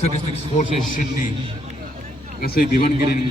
Baksa district sports एसोसिएसननि गासै बिबानगिरिनि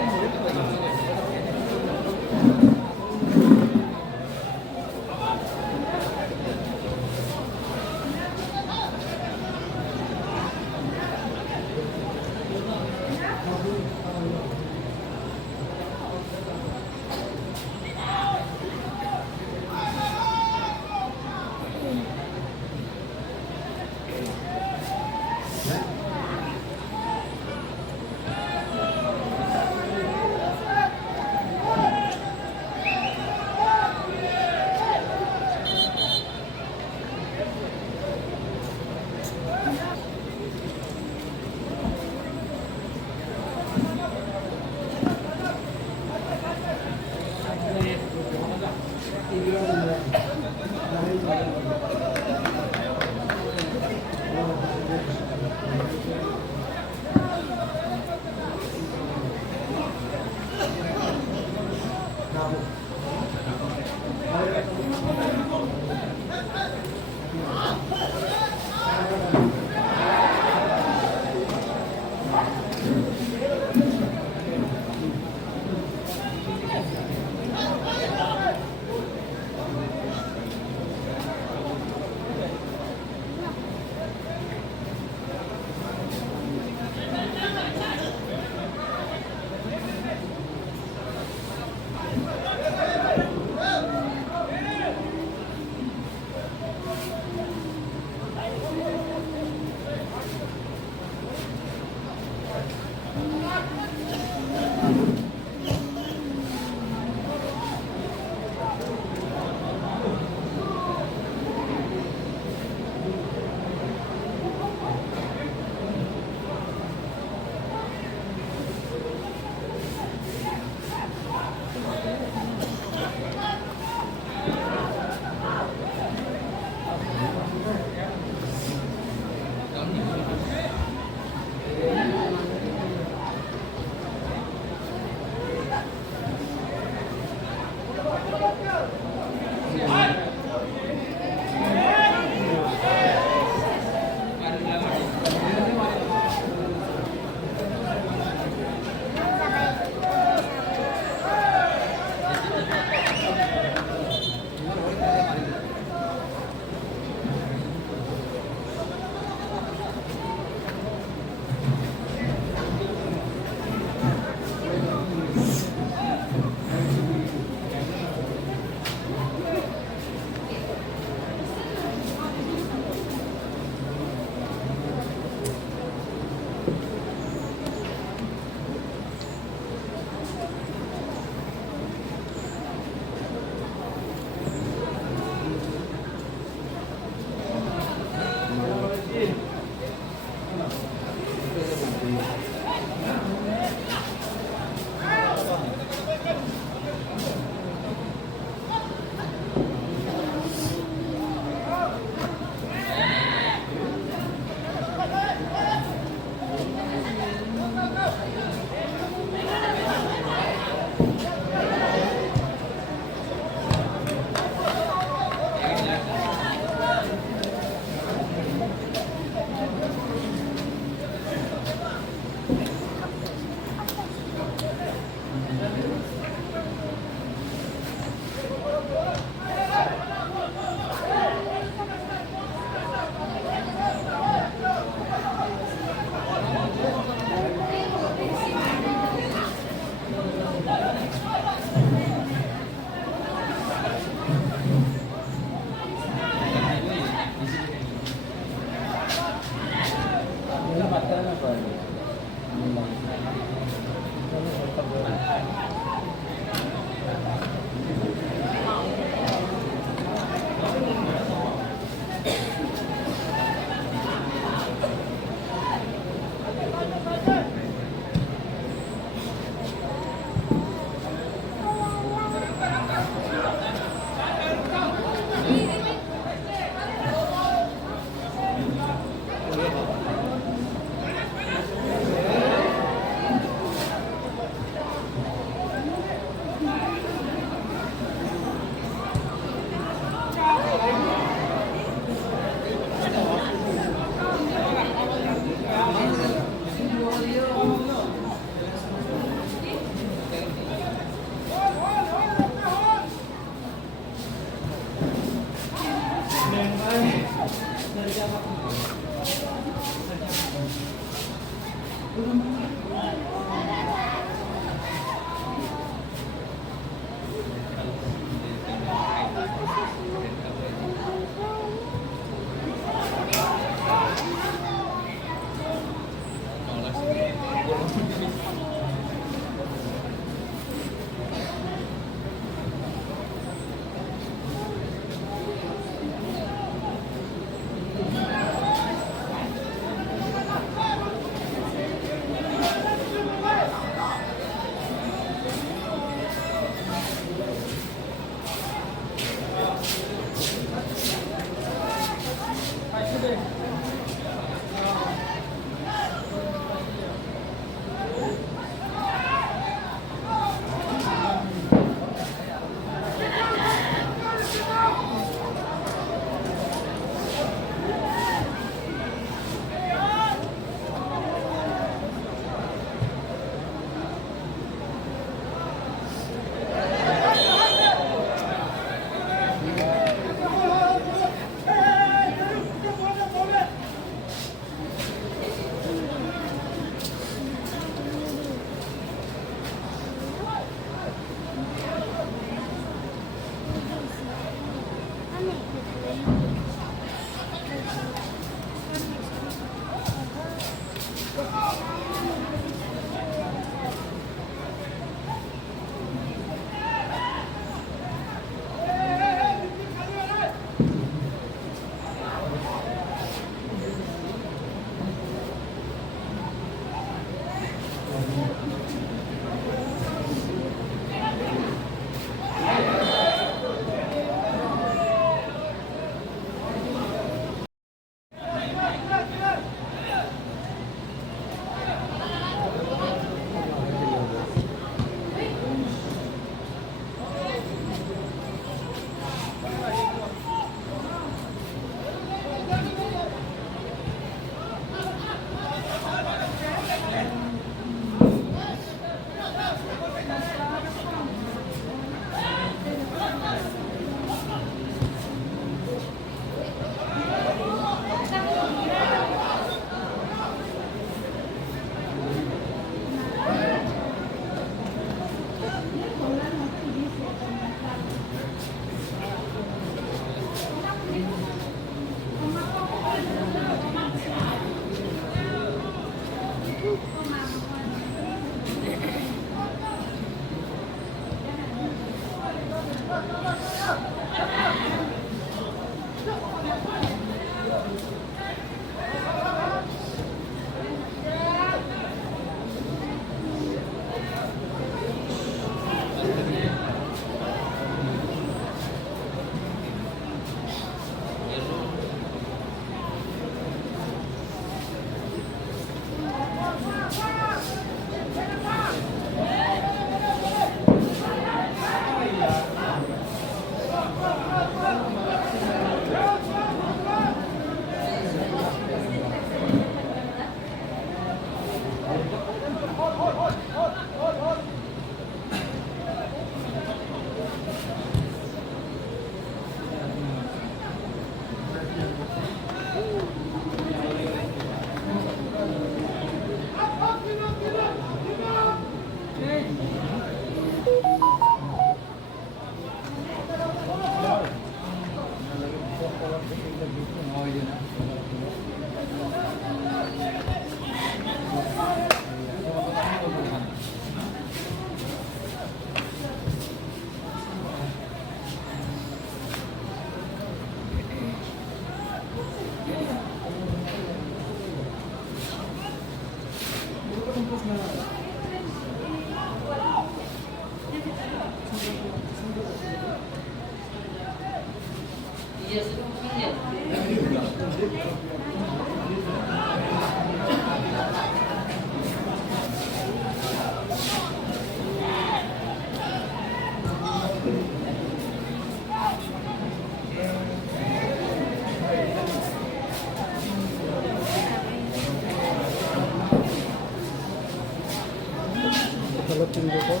Kalau tinggi kok,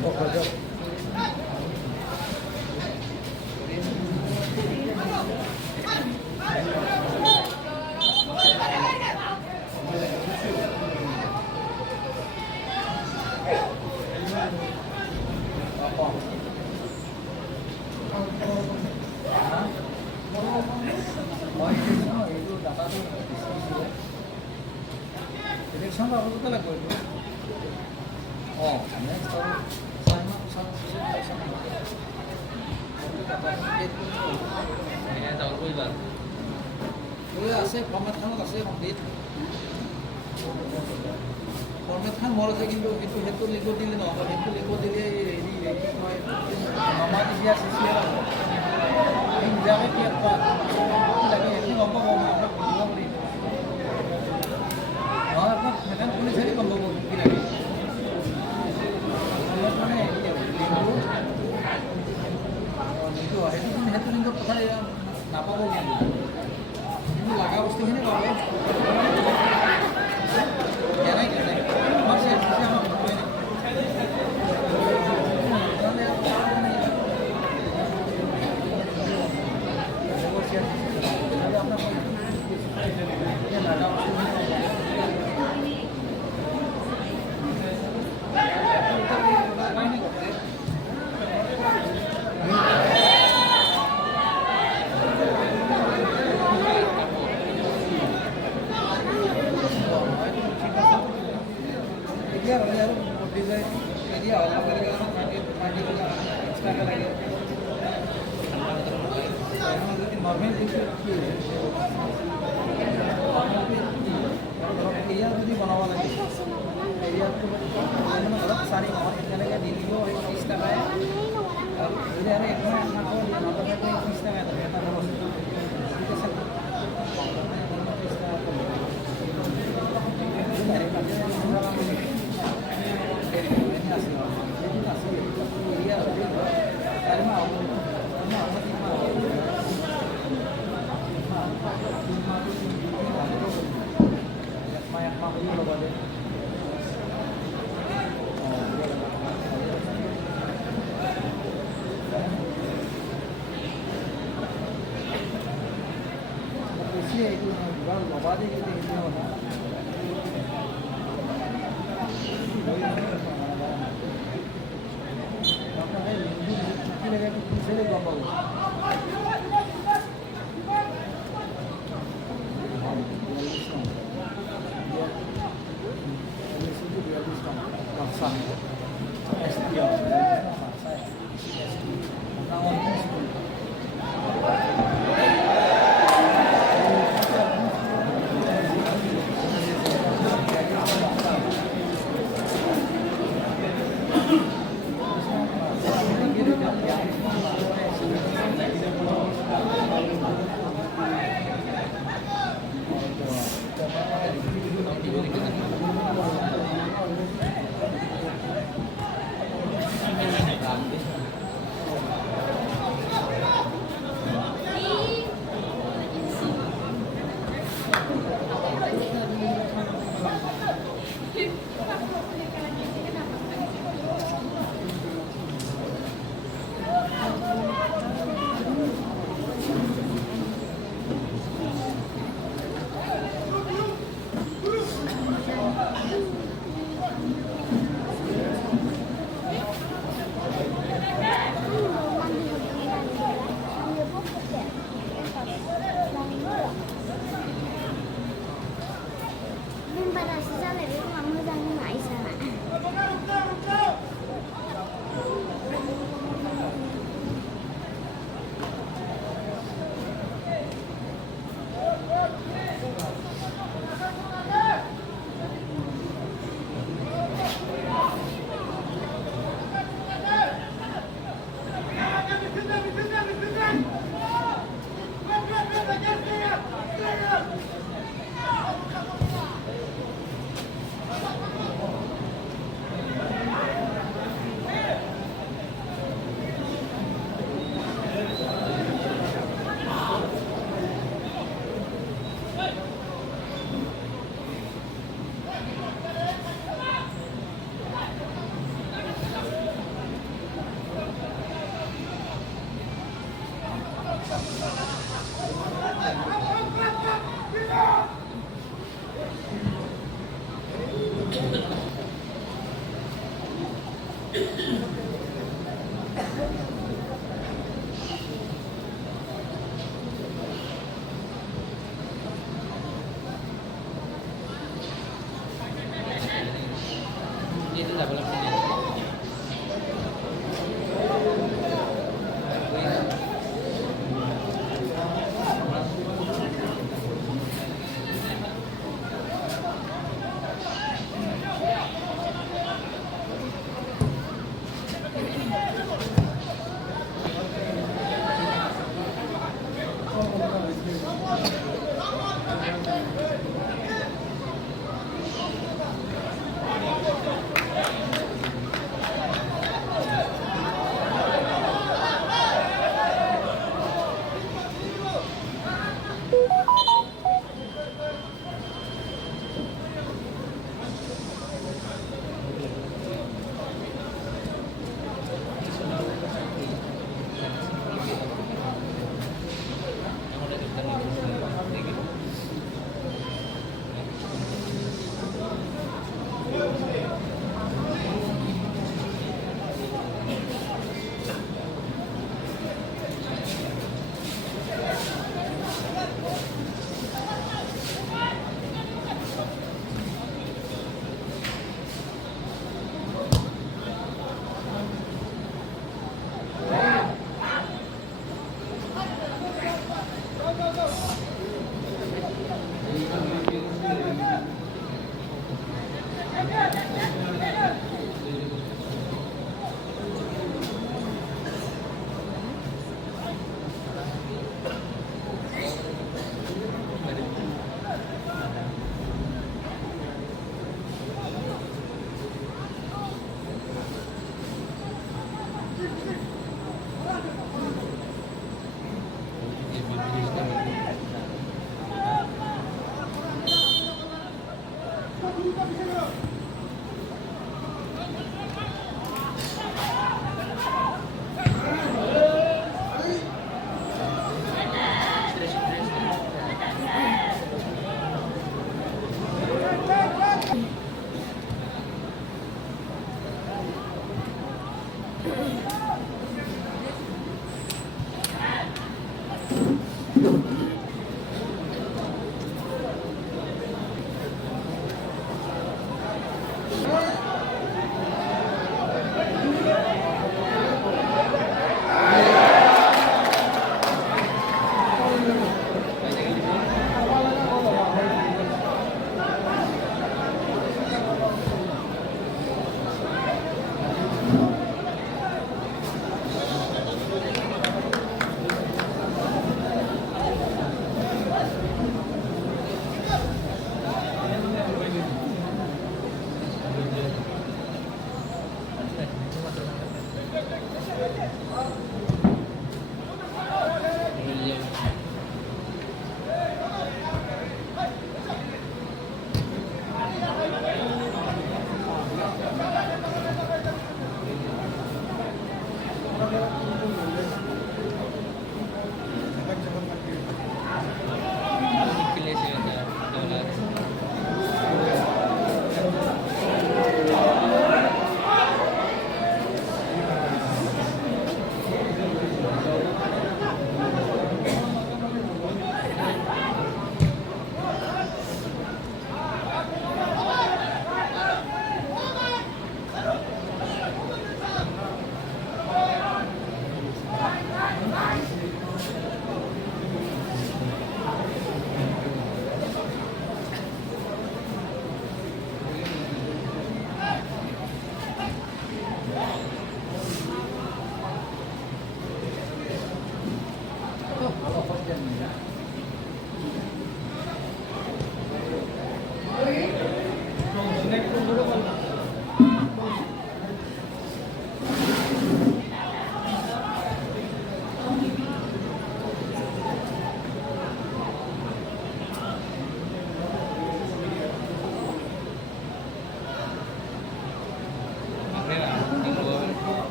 kok aja. next time sama sama sama আছে format খানত আছে complete format খান মোৰ আছে কিন্তু সেইটো লিখি দিলে নহ'ব সেইটো লিখি দিলে হেৰি কি কয় নমা দিয়া চিচিএল এই নিজাকে কি লাগে সেইটো গম পাব আপোনাক বুজিব পাৰি নহয় আপোনাক সেইখন পুলিচে গম পাব কি লাগে মানে সেইটো লিংকত কথা নাপাব কিন্তু লগা বস্তুখিনি পাব এতিয়া হ'লে আৰু ডিজাইন এতিয়া হ'লে লাগে এক্সট্ৰাকৈ লাগে যদি নৰ্মেল দিছোঁ কি এৰিয়া যদি বনাব লাগে এৰিয়াটো ধৰক 4 মাহত একেলগে দি দিব 30 টকাই আৰু যদি আৰু একমাহ নাখাব নল'লে 30 টকাই থাকে এটা বস্তু ঠিক আছে itu loba deh gitu ini orang Ini 8 menit.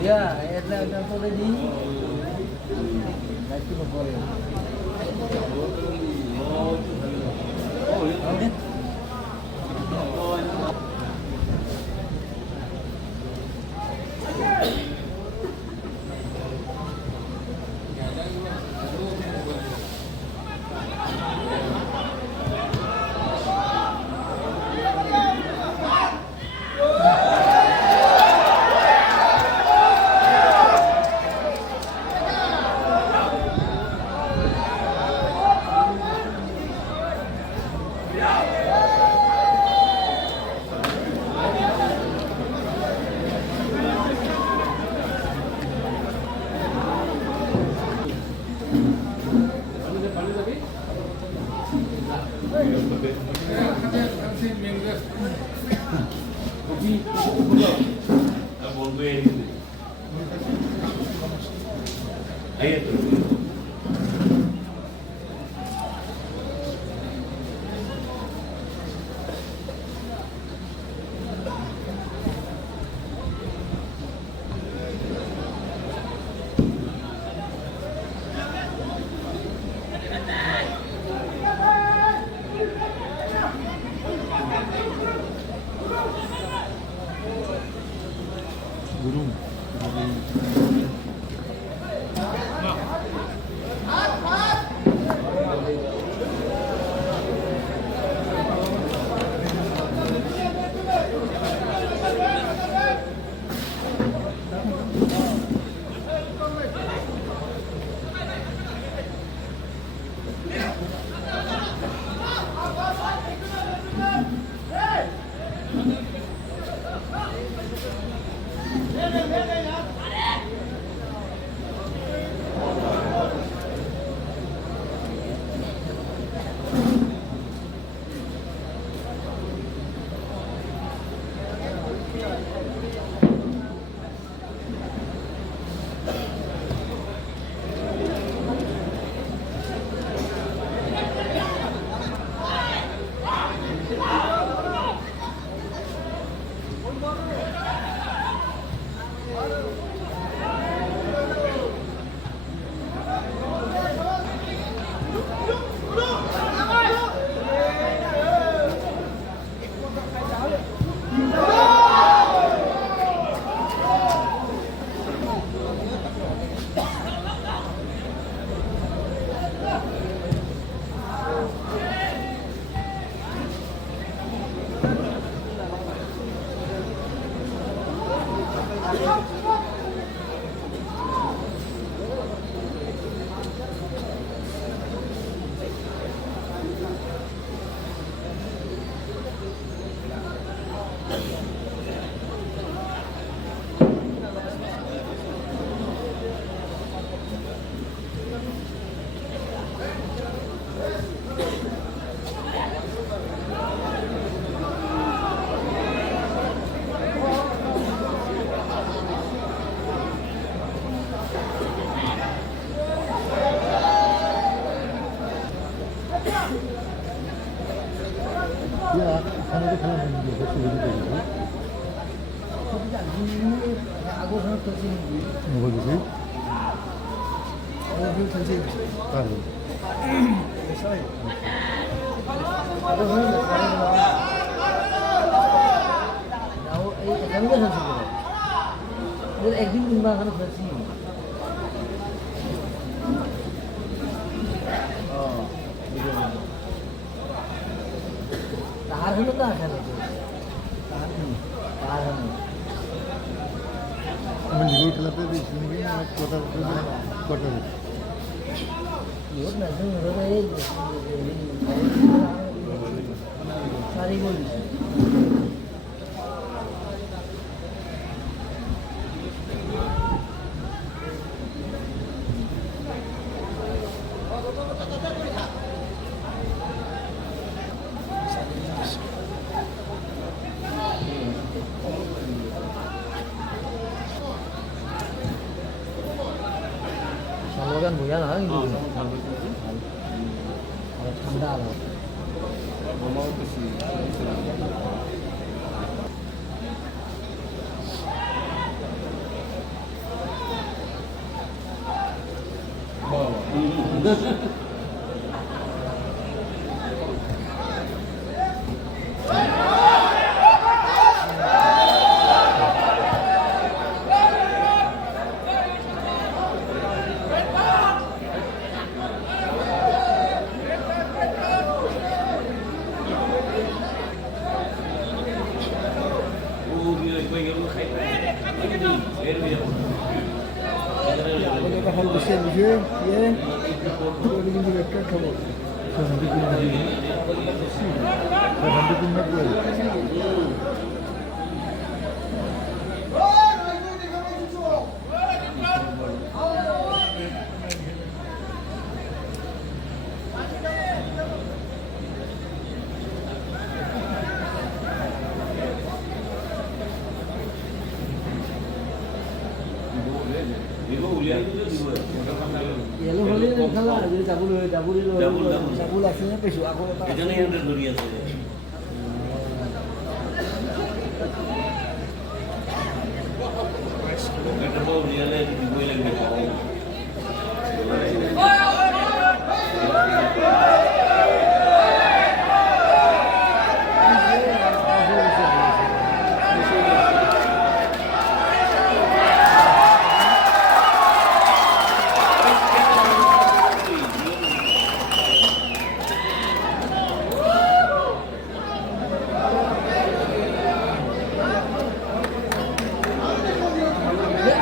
Ya, udah ready. Lagi mau boleh. Guru. Ya, sana da falan benziyor. Hepsi öyle benziyor. Aku harus ke sini. Ne bakıyorsun? Aku harus ke sini. Pardon. Sorry. Aku harus ke sini. Now, kami kan harus ke. Dan ekdim timbang kan ke sini. Oh, begini. Tahar dulu tak kan itu. Tahar. Ama Ligor খেলাতে দেখছিলাম কি না quarter Lihat nanti mereka ini cari gol. Saluran buaya lah gitu. Kalau ঠান্ডা lah. আমাদের হল বসে বুঝে ইয়ে ওই কিন্তু একটা খবর সন্ধি কিনা দিয়ে সন্ধি কিনা দিয়ে Yellow hole ni kalau jadi double asalnya besok aku letak. এখানে একটা দড়ি আছে এটা তো রিয়ালে বই লাগবে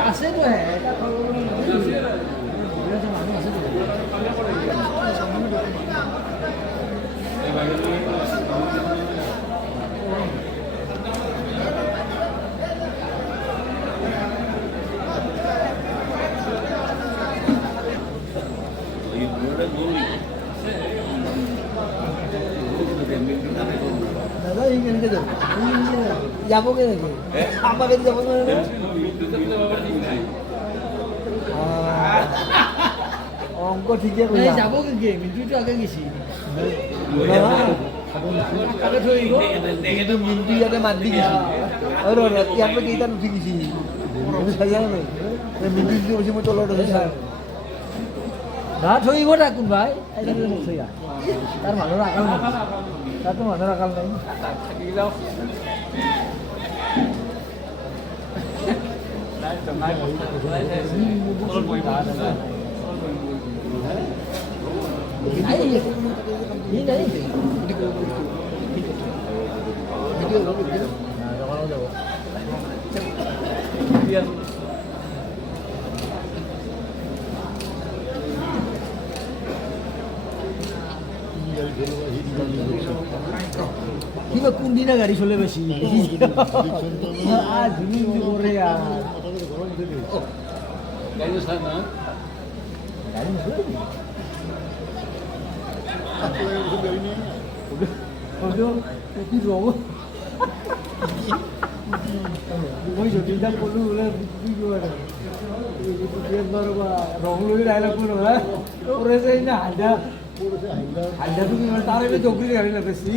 AC tu dia sama AC tu. এই বড়টা বললি Dadah ingin ke tu? Jabo ke lagi? Apa ke jabo ke? অঙ্ক ঠিকই কইলা এই যাব কি গেম মিন্টু আগে গেছি আগে থই গো কিন্তু মিন্টু ইয়াতে মার দি গেছি আর ইয়ার পে কেইটা উঠি গেছি আমি সাইয়া না মিন্টু যদি বসে মই তলত আছে স্যার না থই গো তা কোন ভাই এটা তো থইয়া তার মানুষ আকাল নাই তার তো মানুষ আকাল নাই থাকি যাও Ini dari video. Nah, kalau biar কিবা কোনদিনা গাড়ী চলে বেছি ঝুলি কৰে গাড়ী চাই না গাড়ী নচলে কি ৰং মই যদিদাক ক'লো বোলে কি ৰং লৈ ডাইলগ নহয় ওরে যাই না হাইডা হাইডা তুমি তার এমনি চকরি গাড়ি না বেশি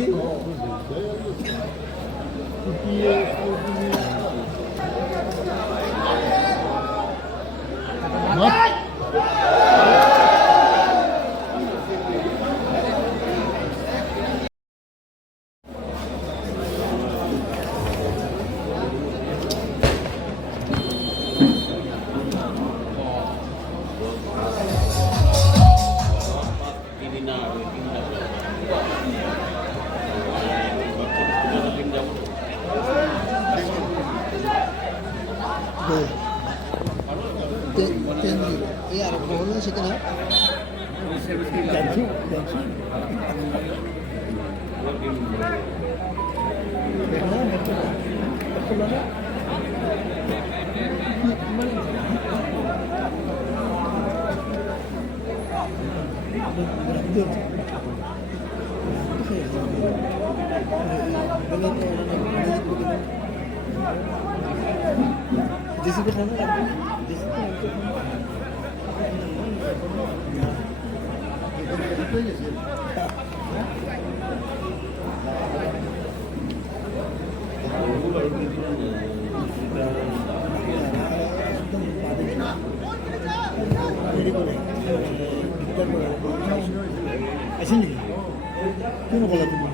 আছে নেকি কিনো ক'লা তুমি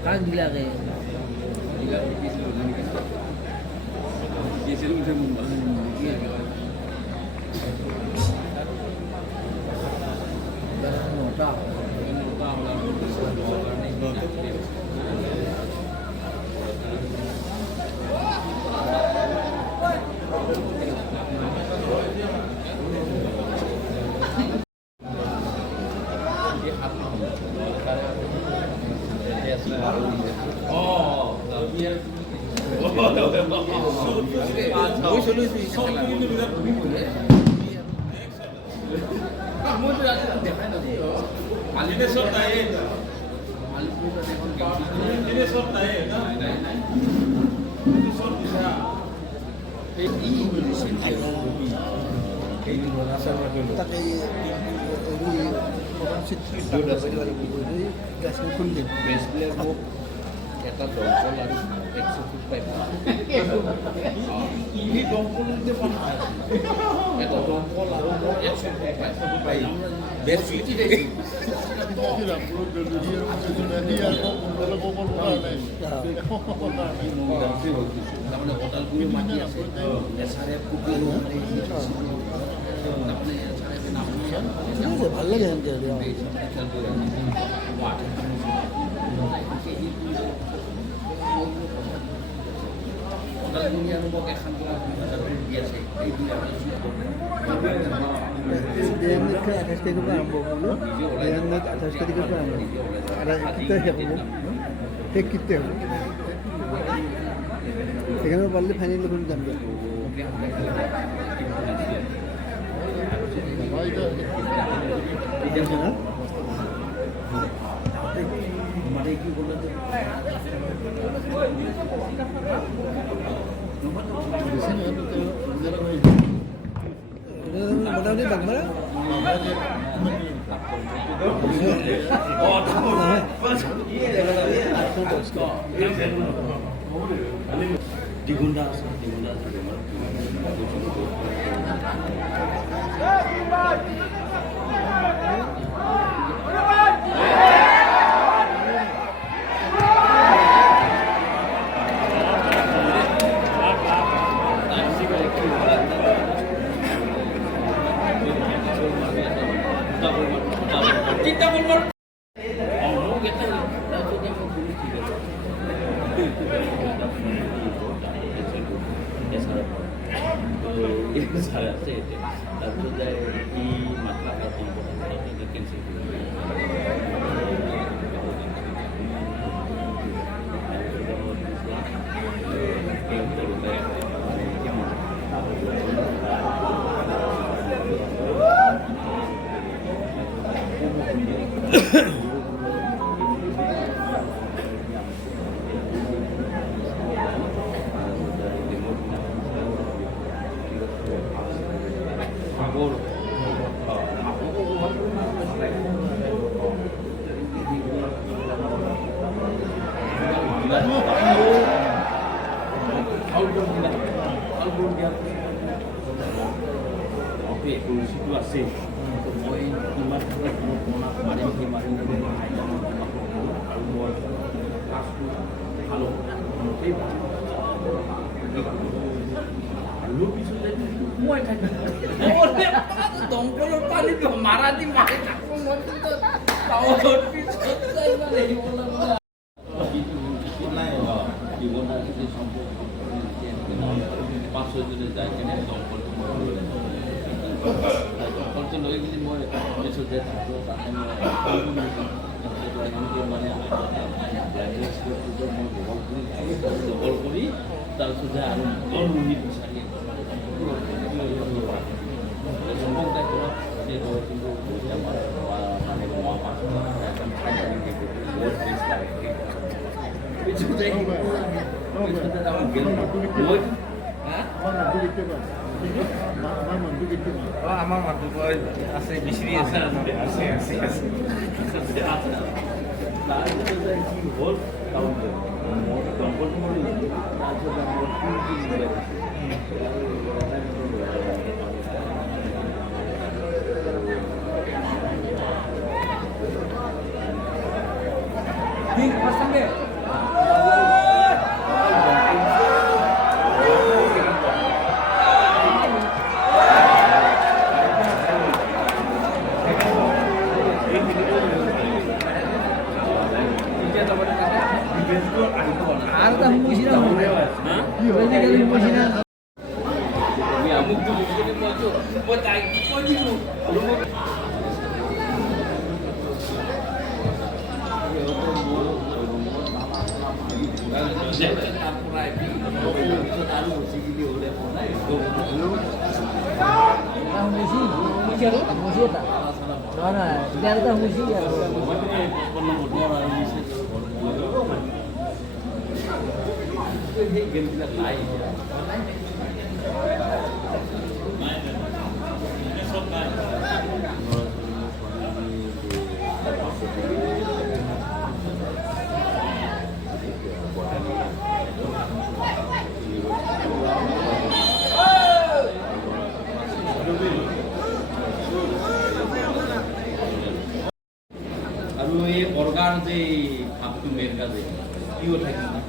Kan gila kayak. Kita dongkol harus eksekutif paper. Ini dongkol itu mana? Kita dongkol harus eksekutif paper. Basic itu deh. Namanya hotel gue mati ya. Dasarnya putih loh. ভাল লাগে এনেকৈ নিৰামিষকৈ 28 তাৰিখৰ পৰা আৰম্ভ কৰিলোঁ। নিৰামিষ 28 তাৰিখৰ পৰা আৰম্ভ আৰু কেতিয়া শেষ হ'ব? শেষ কেতিয়া হ'ব? সেইকাৰণে পাৰিলে ফাইনেল যাম দিয়া। মোটামুটি বাগমারা দ্বিগুণটা আছে দ্বিগুণটা আছে চিন্তা করবার সারা আছে তারপরে এই মাত্রা cancel situ asing moi imat ponak mari mari halo lu bisa moi kan oleh dongkol pani to marati mari takon monti to tahu bisa মানে জীবনটা যদি সম্পর্ক 500 জনের জায়গায় দমকল দমকল লই গেলি মই মেসেজ দে থাকতো তাতে মানে দমকল করি তাৰপিছত আৰু গলুনি বিচাৰি সম্পৰ্কটা কৰক সেই কিন্তু আমাৰ মানে মোৱা পাছ একদম ঠাণ্ডা বহুত বেছ লাগে পিছতে আমাৰ গেল মই আমাৰ মাধ্যম আছে বিচৰি আছে কি হ'ল ঠিক আছে আর তা হুমুছি না কি হইছে গেল হুমুছি না আমি আমুক তো বুঝতে পারছো ও তাই কই দিব আৰু এই অৰ্গাৰ যে ভাবটো মেৰ কাজে কিয় থাকিল না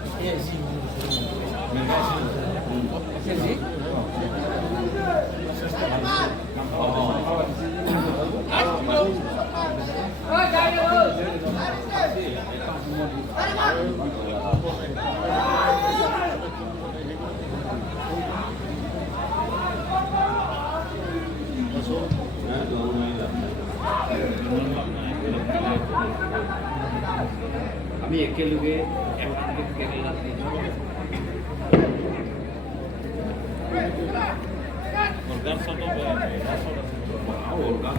আমি একেলগে কেৰেলাত ওৰ কাজ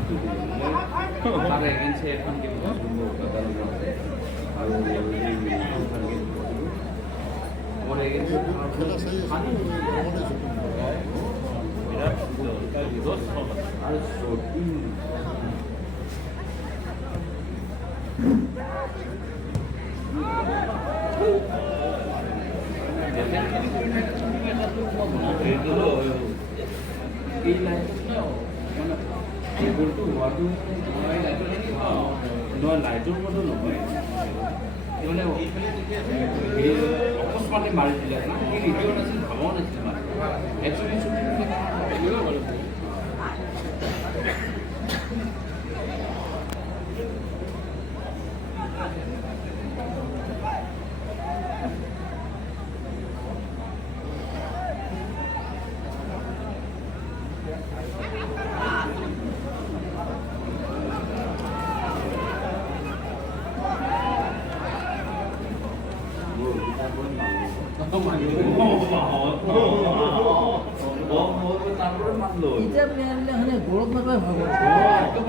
তো তাৰ এগেন্সে এখন কি বলবো কথা আৰ ওৰ এগেন্সে বিৰাট আৰ শৰ্টিং এই লাইটটাও মানে এইটো হোৱাটো নহয় লাইটৰ মতো নহয় মানে অকস্মাতে মাৰি দিলে কি ৰিভিউ নাছিল ভাবাও নাছিল মানে একচুৱেলি তারপরে মানলো এটা প্লেয়ারলে হলে গরম ভাবে ভাবো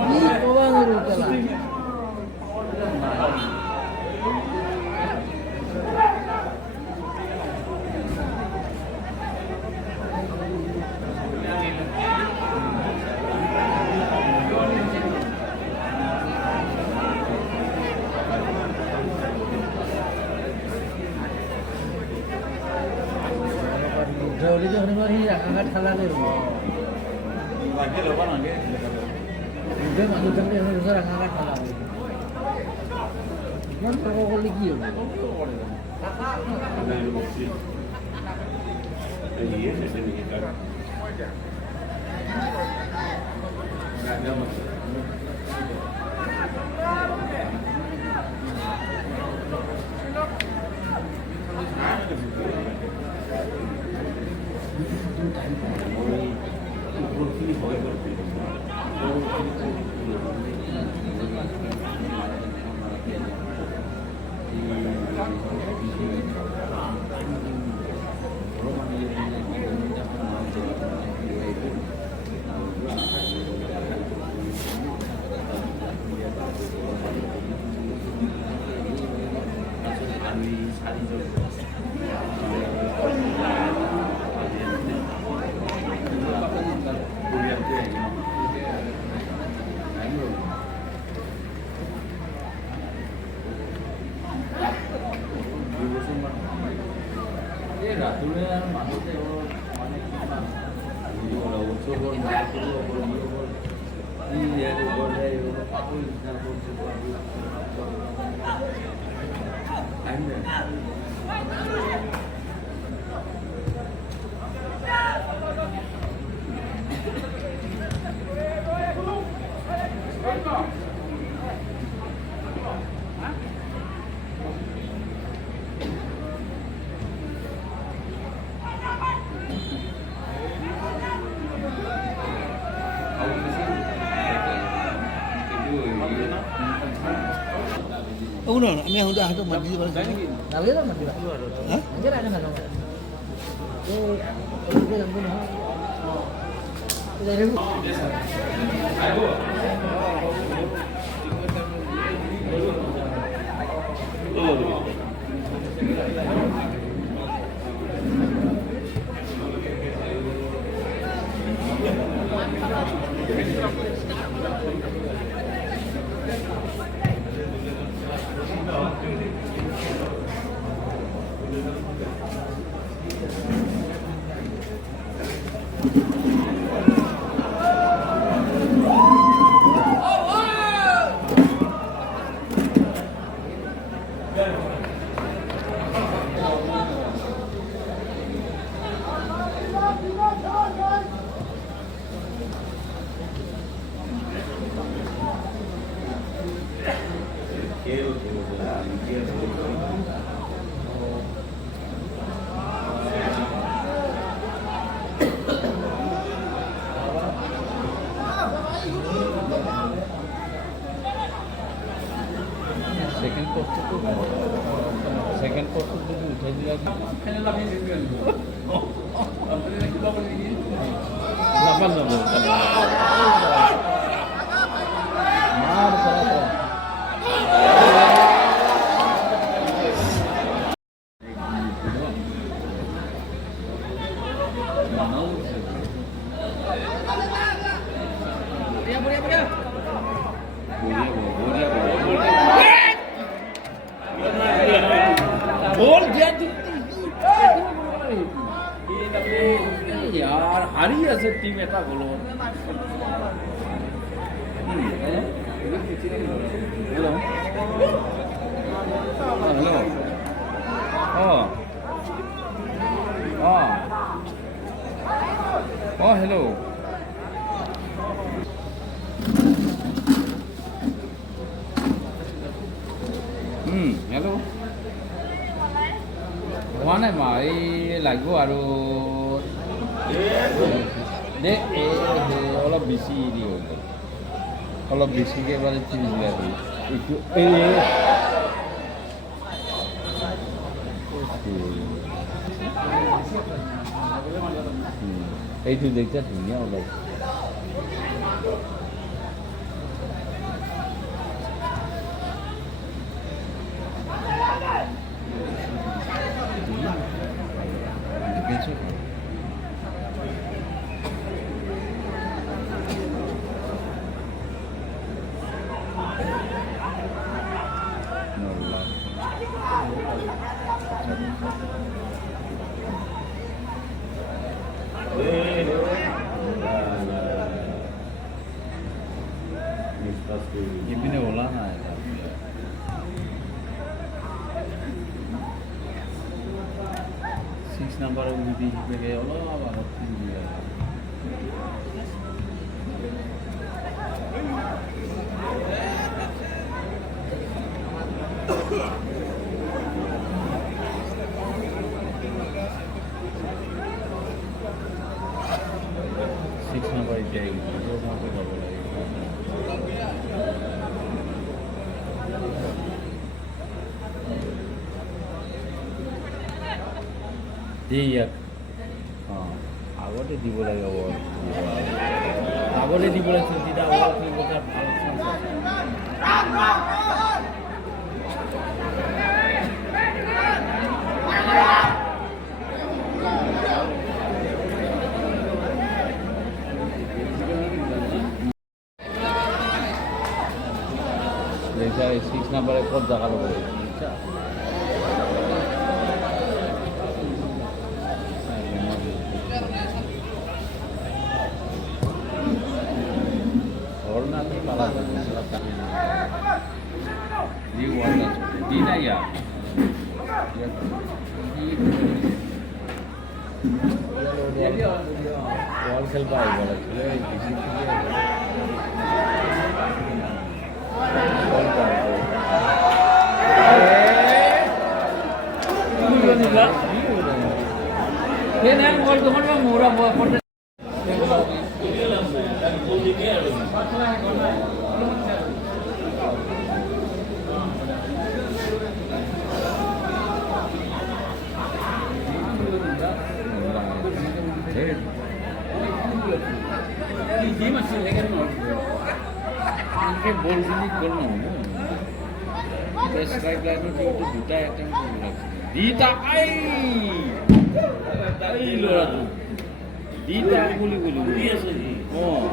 কি কোবানোর উতলা Jauh itu hari hari angkat halal itu. lagi lupa nanti Udah masuk sampai hari hari angkat halal. Kan kalau kau lagi ya. ada yang masih iya jadi kita nggak ada maksud Oh no, আমি এখন হাতত মাতি দিব লাগে। Nabi lah mati lah. Hah? Mungkin ada nggak sama? Itu yang punya. Dari second post itu udah lagi kayaknya lagi oh apa lagi 8 nomor Hello. Hello. Oh, hello. Hello. হোৱা নাই মা এই লাগিব আৰু অলপ বেছি দি হৈ গ'ল অলপ বেছিকৈ এবাৰ চিনি দিলে এইটো এইটো দেখতে ধুনীয়া ওলাইছে 이번에 올라가야 돼. Six number udah di Allah apa tinggi. Six number itu itu mau apa lagi? Iya, awalnya dimulai awal. Awalnya dimulai tidak awal bukan alasan. Jadi 6 number ekor dah kalau boleh. Di warna Dina ya. Wall খেলবা আহিব লাগিছিলে Dita guli-guli. Iya sih. Oh.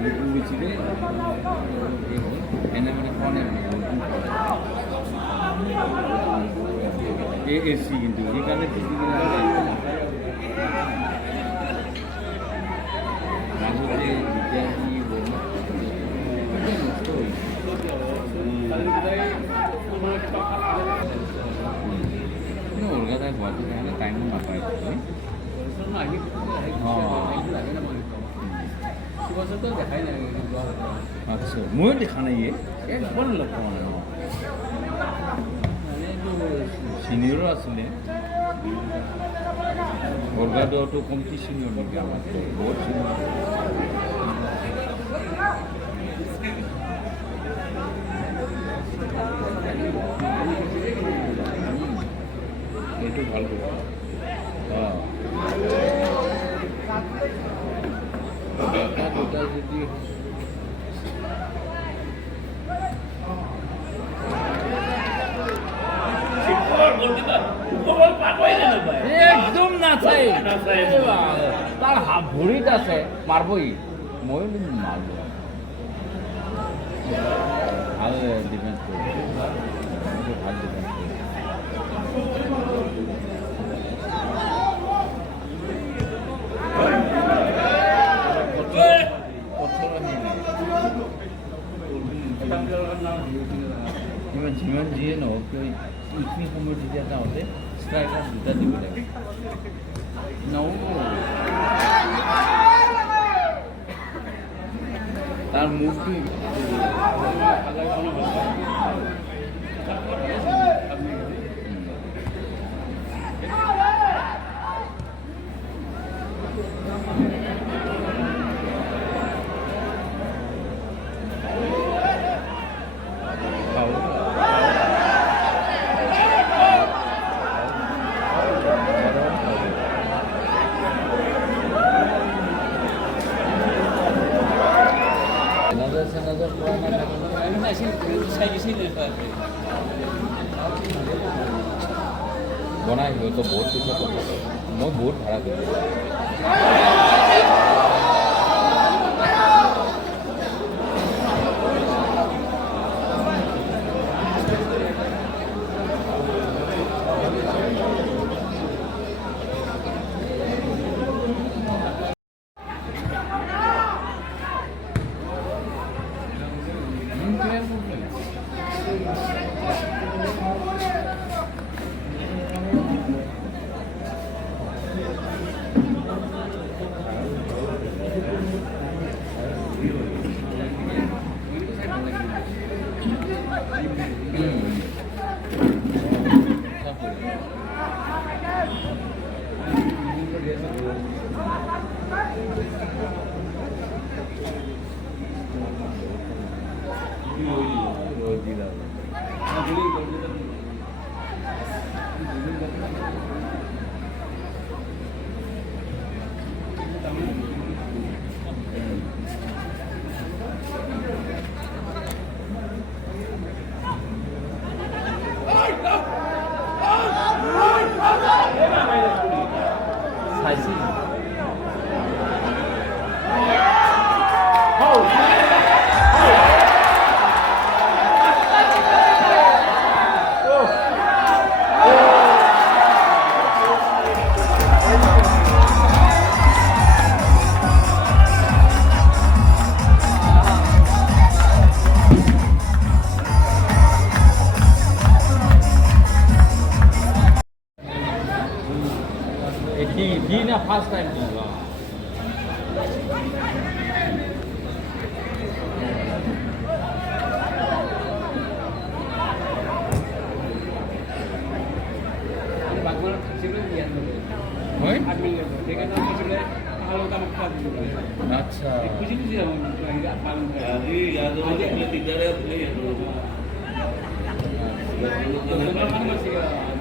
Itu di sini. Enak mana phone AAC gitu. Ini kan di sini maksudnya jadi ini orangnya saya buat itu karena time apa itu? अच्छा मुझे दिखाना ये बन लगता है ना सीनियर असले और गाड़ो तो कंपटीशन में भी क्या बात है बहुत सीनियर ये तो भाल को हाँ দুটা যদি একদম নাচাই তার ভৰিত আছে মাৰবই মই মাৰব আৰু ডিফেন্স যাওঁতে ষ্ট্ৰাইকাৰ দুটা দিব লাগে তাৰ মুভটো বনাই হয়তো বহুত পইচা মই বহুত ভাড়া কৰিছোঁ Di na first time juga. Bagul sebelum dia. Oi? Dia kan sebelum kalau kamu kan. Acha. Kuji kuji enggak paling. Jadi ya itu dia tidak ada boleh ya dulu. Teman-teman masih ada.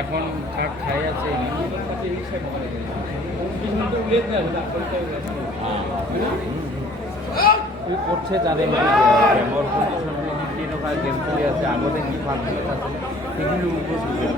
এখন কাক খাই আছে করছে জানে গেমৰ condition কেনেকুৱা game খেলি আছে আগতে কি ভাল আছে সেইখিনি উপস্থিত